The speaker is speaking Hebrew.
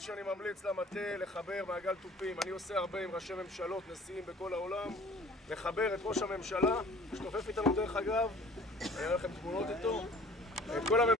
שאני ממליץ למטה לחבר מעגל תופים. אני עושה הרבה עם ראשי ממשלות, נשיאים בכל העולם, לחבר את ראש הממשלה, שתופף איתנו דרך אגב, אני אראה לכם תמונות איתו, את כל